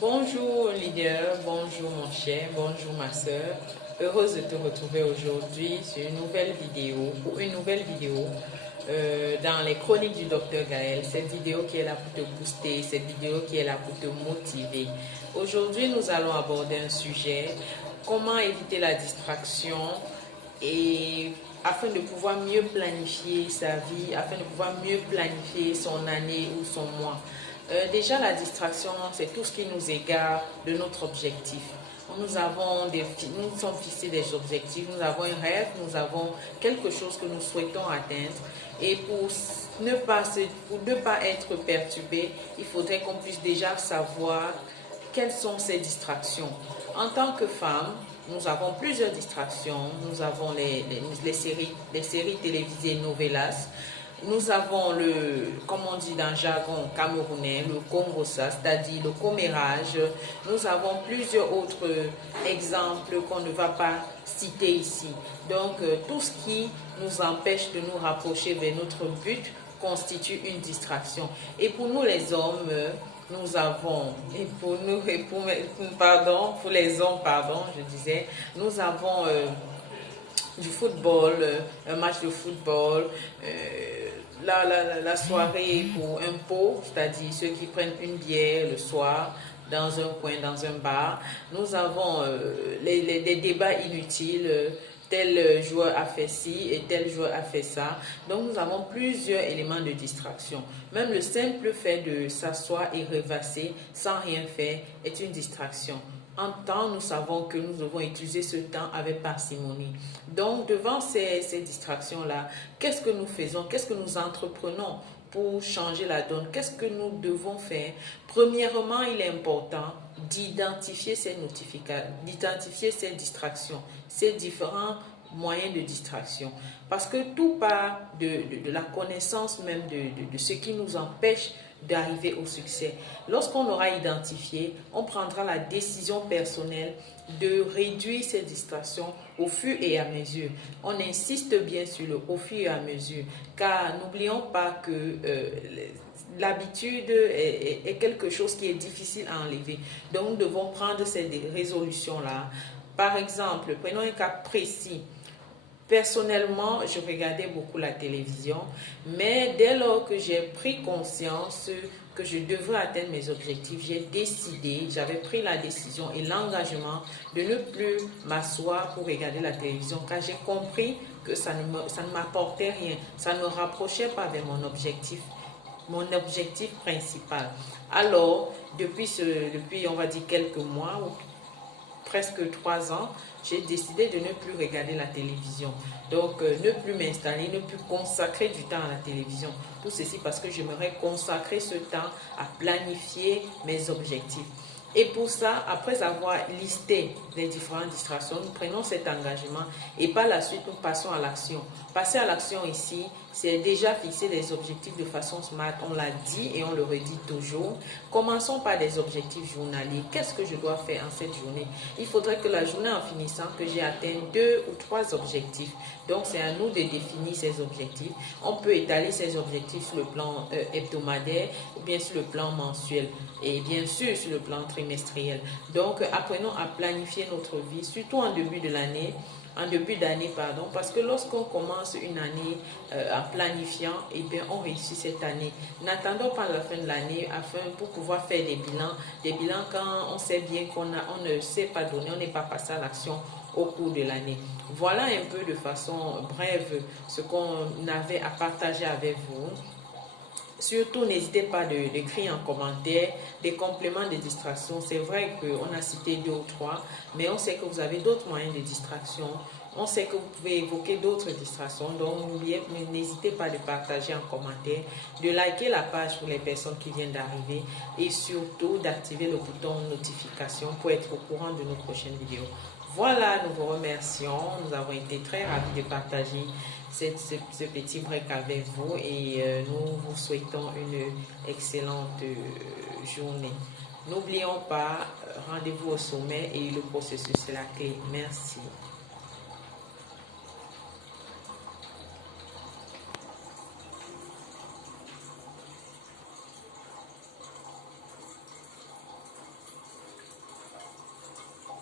Bonjour leader, bonjour mon cher, bonjour ma soeur. Heureuse de te retrouver aujourd'hui sur une nouvelle vidéo, dans les chroniques du docteur Gaël. Cette vidéo qui est là pour te booster, cette vidéo qui est là pour te motiver. Aujourd'hui, nous allons aborder un sujet, comment éviter la distraction et afin de pouvoir mieux planifier sa vie, afin de pouvoir mieux planifier son année ou son mois. Déjà, la distraction, c'est tout ce qui nous égare de notre objectif. Nous sommes fixés des objectifs, nous avons un rêve, nous avons quelque chose que nous souhaitons atteindre. Et pour ne pas être perturbé, il faudrait qu'on puisse déjà savoir quelles sont ces distractions. En tant que femme, nous avons plusieurs distractions. Nous avons les séries télévisées novelas. Nous avons comme on dit dans le jargon camerounais, le Congossa, c'est-à-dire le commérage. Nous avons plusieurs autres exemples qu'on ne va pas citer ici. Donc, tout ce qui nous empêche de nous rapprocher vers notre but constitue une distraction. Et pour nous les hommes, nous avons, pour les hommes, nous avons du football, un match de football, la soirée pour un pot, c'est-à-dire ceux qui prennent une bière le soir dans un coin, dans un bar. Nous avons des débats inutiles, tel joueur a fait ci et tel joueur a fait ça. Donc nous avons plusieurs éléments de distraction. Même le simple fait de s'asseoir et rêvasser sans rien faire est une distraction. En temps, nous savons que nous devons utiliser ce temps avec parcimonie. Donc, devant ces distractions-là, qu'est-ce que nous faisons? Qu'est-ce que nous entreprenons pour changer la donne? Qu'est-ce que nous devons faire? Premièrement, il est important d'identifier ces d'identifier ces distractions, ces différents moyens de distraction. Parce que tout part de la connaissance même de ce qui nous empêche d'arriver au succès. Lorsqu'on aura identifié, on prendra la décision personnelle de réduire ces distractions au fur et à mesure. On insiste bien sur le au fur et à mesure, car n'oublions pas que l'habitude est quelque chose qui est difficile à enlever. Donc nous devons prendre ces résolutions-là. Par exemple, prenons un cas précis. Personnellement, je regardais beaucoup la télévision, mais dès lors que j'ai pris conscience que je devrais atteindre mes objectifs, j'avais pris la décision et l'engagement de ne plus m'asseoir pour regarder la télévision, car j'ai compris que ça ne m'apportait rien, ça ne me rapprochait pas vers mon objectif principal. Alors, depuis on va dire quelques mois, ou presque 3 ans, j'ai décidé de ne plus regarder la télévision. Donc, ne plus m'installer, ne plus consacrer du temps à la télévision. Tout ceci parce que j'aimerais consacrer ce temps à planifier mes objectifs. Et pour ça, après avoir listé les différentes distractions, nous prenons cet engagement et par la suite, nous passons à l'action. Passer à l'action ici, c'est déjà fixer des objectifs de façon smart. On l'a dit et on le redit toujours. Commençons par des objectifs journaliers. Qu'est-ce que je dois faire en cette journée? Il faudrait que la journée en finissant, que j'ai atteint 2 ou 3 objectifs. Donc, c'est à nous de définir ces objectifs. On peut étaler ces objectifs sur le plan hebdomadaire ou bien sur le plan mensuel et bien sûr sur le plan trimestriel. Donc, apprenons à planifier notre vie, surtout en début d'année, parce que lorsqu'on commence une année en planifiant, eh bien, on réussit cette année. N'attendons pas la fin de l'année pour pouvoir faire des bilans quand on sait bien on ne sait pas donner, on n'est pas passé à l'action au cours de l'année. Voilà un peu de façon brève ce qu'on avait à partager avec vous. Surtout, n'hésitez pas d'écrire en commentaire des compléments de distraction. C'est vrai qu'on a cité 2 ou 3, mais on sait que vous avez d'autres moyens de distraction. On sait que vous pouvez évoquer d'autres distractions. Donc, n'hésitez pas de partager en commentaire, de liker la page pour les personnes qui viennent d'arriver et surtout d'activer le bouton notification pour être au courant de nos prochaines vidéos. Voilà, nous vous remercions. Nous avons été très ravis de partager ce petit break avec vous et nous vous souhaitons une excellente journée. N'oublions pas, rendez-vous au sommet et le processus c'est la clé. Merci.